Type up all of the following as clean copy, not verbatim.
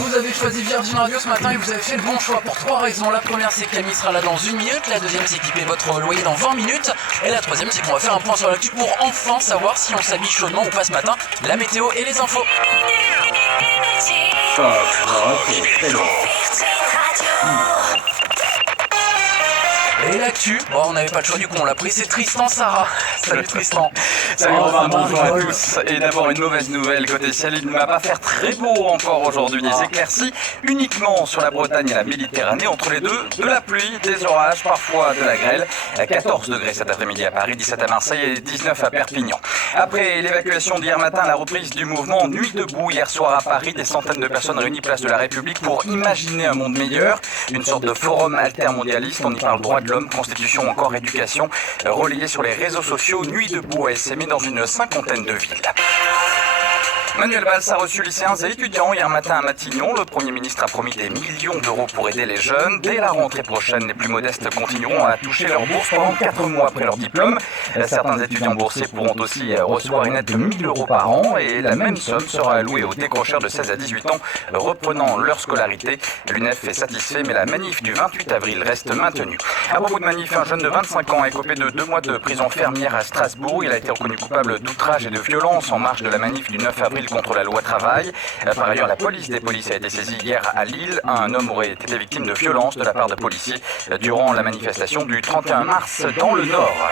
Vous avez choisi Virgin Radio ce matin et vous avez fait le bon choix pour 3 raisons. La première, c'est que Camille sera là dans 1 minute. La deuxième, c'est qu'il paie votre loyer dans 20 minutes. Et la troisième, c'est qu'on va faire un point sur l'actu pour enfin savoir si on s'habille chaudement ou pas ce matin. La météo et les infos. Et l'actu, bon, on n'avait pas le choix du coup, on l'a pris, c'est Tristan Sarah. Salut Tristan. Salut Robin, bonjour à tous. Et d'abord une mauvaise nouvelle côté ciel, il ne va pas faire très beau encore aujourd'hui. Des éclaircies uniquement sur la Bretagne et la Méditerranée. Entre les deux, de la pluie, des orages, parfois de la grêle. 14 degrés cet après-midi à Paris, 17 à Marseille et 19 à Perpignan. Après l'évacuation d'hier matin, la reprise du mouvement Nuit debout hier soir à Paris, des centaines de personnes réunies place de la République pour imaginer un monde meilleur. Une sorte de forum altermondialiste, on y parle droit de l'homme, constitution, encore éducation, relayé sur les réseaux sociaux. Nuit debout a essaimé dans une 50aine de villes. Manuel Valls a reçu lycéens et étudiants hier matin à Matignon. Le Premier ministre a promis des millions d'euros pour aider les jeunes. Dès la rentrée prochaine, les plus modestes continueront à toucher leur bourse pendant 4 mois après leur diplôme. Certains étudiants boursiers pourront aussi recevoir une aide de 1 000 € par an et la même somme sera allouée aux décrocheurs de 16 à 18 ans reprenant leur scolarité. L'UNEF est satisfait, mais la manif du 28 avril reste maintenue. À propos de manif, un jeune de 25 ans a écopé de 2 mois de prison ferme hier à Strasbourg. Il a été reconnu coupable d'outrage et de violence en marge de la manif du 9 avril contre la loi travail. Par ailleurs, la police des polices a été saisie hier à Lille. Un homme aurait été victime de violences de la part de policiers durant la manifestation du 31 mars dans le Nord.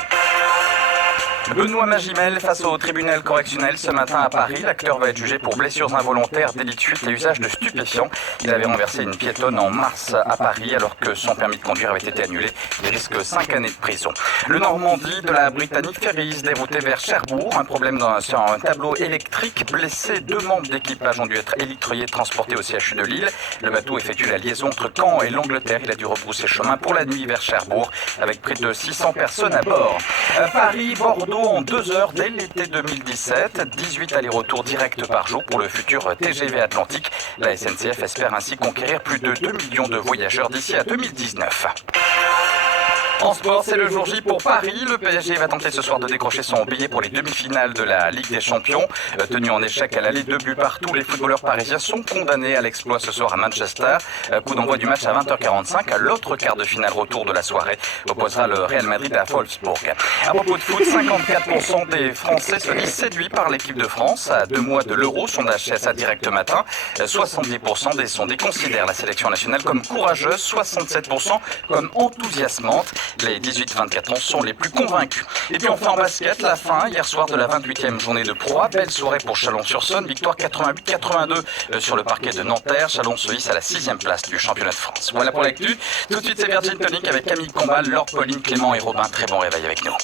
Benoît Magimel face au tribunal correctionnel ce matin à Paris. L'acteur va être jugé pour blessures involontaires, délit de fuite et usage de stupéfiants. Il avait renversé une piétonne en mars à Paris alors que son permis de conduire avait été annulé. Il risque 5 années de prison. Le Normandie de la Britannique Ferries dérouté vers Cherbourg. Un problème sur un tableau électrique. Blessé, 2 membres d'équipage ont dû être électroyés et transportés au CHU de Lille. Le bateau effectue la liaison entre Caen et l'Angleterre. Il a dû rebrousser chemin pour la nuit vers Cherbourg avec près de 600 personnes à bord. Paris, Bordeaux en 2 heures dès l'été 2017. 18 allers-retours directs par jour pour le futur TGV Atlantique. La SNCF espère ainsi conquérir plus de 2 millions de voyageurs d'ici à 2019. En sport, c'est le jour J pour Paris. Le PSG va tenter ce soir de décrocher son billet pour les demi-finales de la Ligue des Champions. Tenu en échec à l'aller, 2 buts partout, les footballeurs parisiens sont condamnés à l'exploit ce soir à Manchester. Coup d'envoi du match à 20h45. L'autre quart de finale retour de la soirée opposera le Real Madrid à Wolfsburg. À propos de foot, 54% des Français se disent séduits par l'équipe de France. À 2 mois de l'Euro, sondage CSA Direct Matin, 70% des sondés considèrent la sélection nationale comme courageuse, 67% comme enthousiasmante. Les 18-24 ans sont les plus convaincus. Et puis enfin en basket, la fin hier soir de la 28e journée de Pro A. Belle soirée pour Chalon-sur-Saône, victoire 88-82 sur le parquet de Nanterre. Chalon se hisse à la 6e place du championnat de France. Voilà pour l'actu. Tout de suite c'est Virgin Tonic avec Camille Combal, Laure, Pauline, Clément et Robin. Très bon réveil avec nous.